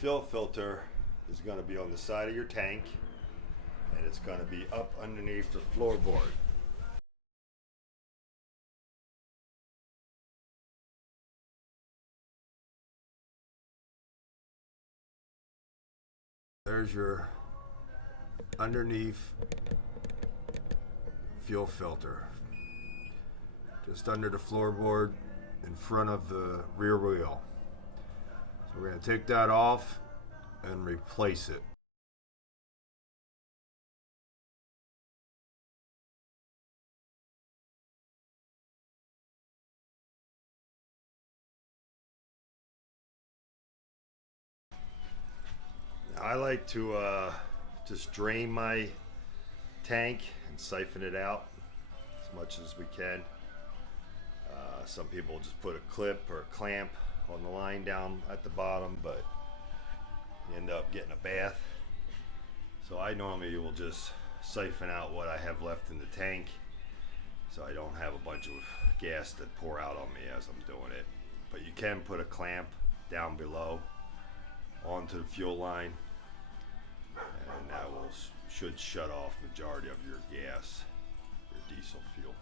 Fuel filter is going to be on the side of your tank, and it's going to be up underneath the floorboard. There's your underneath fuel filter, just under the floorboard in front of the rear wheel. So we're going to take that off and replace it. Now I like to just drain my tank and siphon it out as much as we can. Some people just put a clip or a clamp on the line down at the bottom, but you end up getting a bath. So I normally will just siphon out what I have left in the tank, so I don't have a bunch of gas that pour out on me as I'm doing it. But you can put a clamp down below onto the fuel line, and that should shut off majority of your gas, your diesel fuel.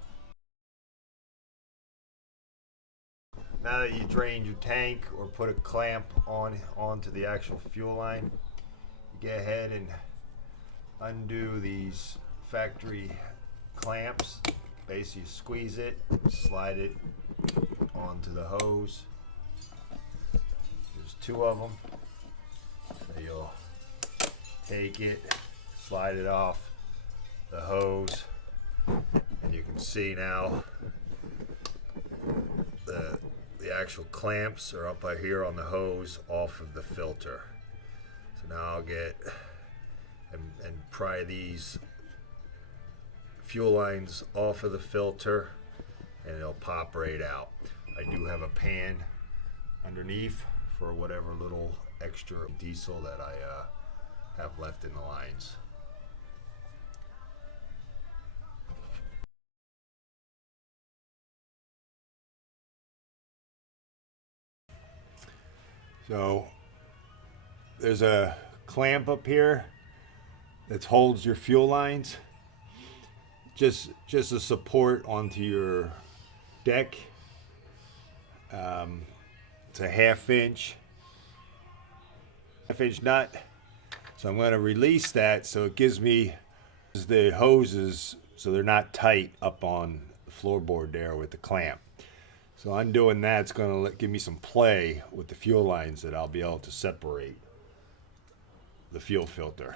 Now that you drained your tank or put a clamp onto the actual fuel line, you go ahead and undo these factory clamps. Basically, you squeeze it, slide it onto the hose. There's two of them. So you'll take it, slide it off the hose, and you can see now the actual clamps are up by here on the hose off of the filter. So now I'll get and pry these fuel lines off of the filter, and it'll pop right out. I do have a pan underneath for whatever little extra diesel that I have left in the lines. So there's a clamp up here that holds your fuel lines, just a support onto your deck. It's a half inch nut. So I'm going to release that so it gives me the hoses so they're not tight up on the floorboard there with the clamp. So undoing that's going to give me some play with the fuel lines that I'll be able to separate the fuel filter.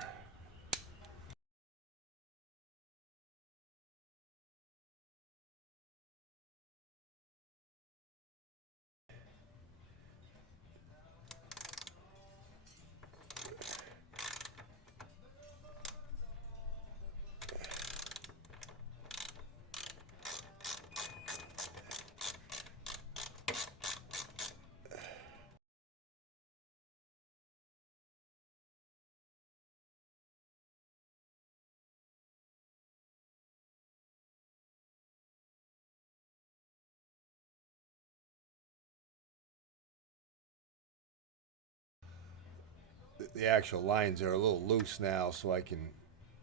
The actual lines are a little loose now, so I can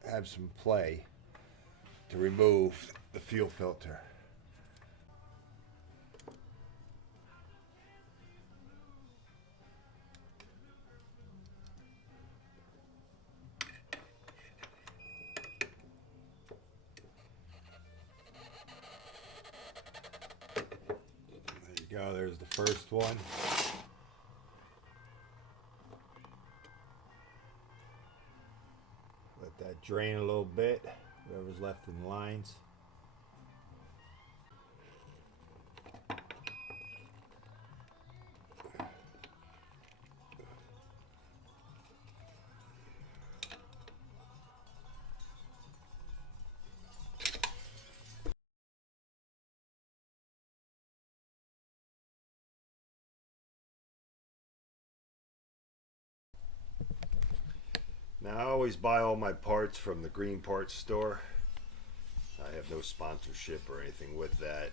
have some play to remove the fuel filter. There you go, there's the first one. Let that drain a little bit, whatever's left in the lines. Now I always buy all my parts from the Green Parts store. I have no sponsorship or anything with that.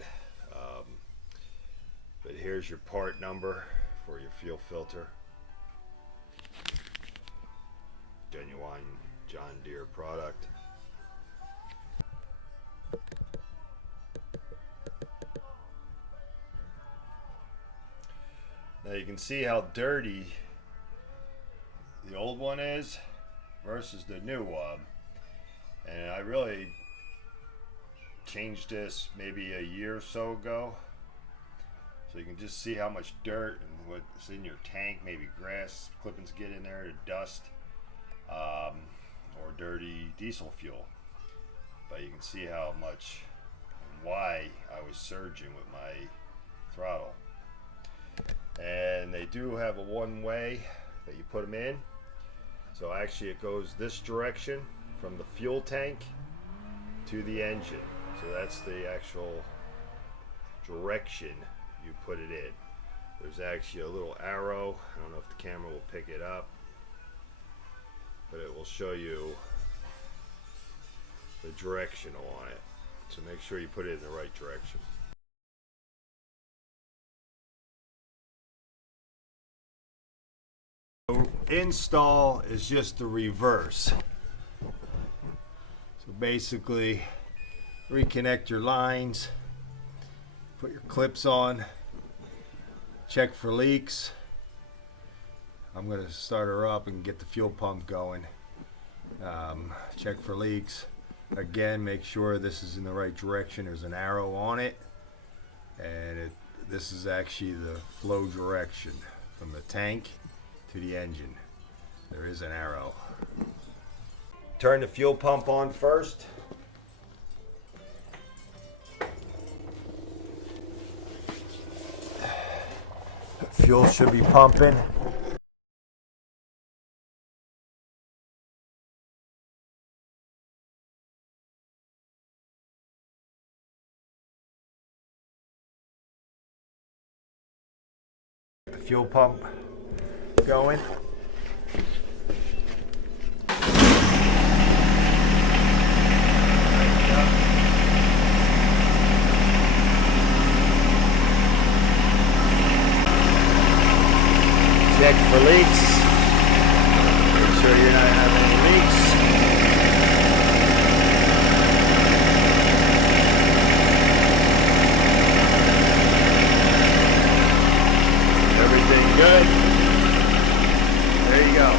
But here's your part number for your fuel filter. John Deere product. Now you can see how dirty the old one is versus the new one. And I really changed this maybe a year or so ago. So you can just see how much dirt and what's in your tank, maybe grass clippings get in there, dust, or dirty diesel fuel. But you can see how much and why I was surging with my throttle. And they do have a one way that you put them in. So actually it goes this direction from the fuel tank to the engine. So that's the actual direction you put it in. There's actually a little arrow. I don't know if the camera will pick it up, but it will show you the direction on it. So make sure you put it in the right direction. Install is just the reverse. So basically, reconnect your lines, put your clips on, check for leaks. I'm going to start her up and get the fuel pump going. Check for leaks. Again, make sure this is in the right direction. There's an arrow on it, and this is actually the flow direction from the tank to the engine. There is an arrow. Turn the fuel pump on first. Fuel should be pumping. The fuel pump going. Check for leaks. Make sure you're not having any leaks. Everything good? There you go.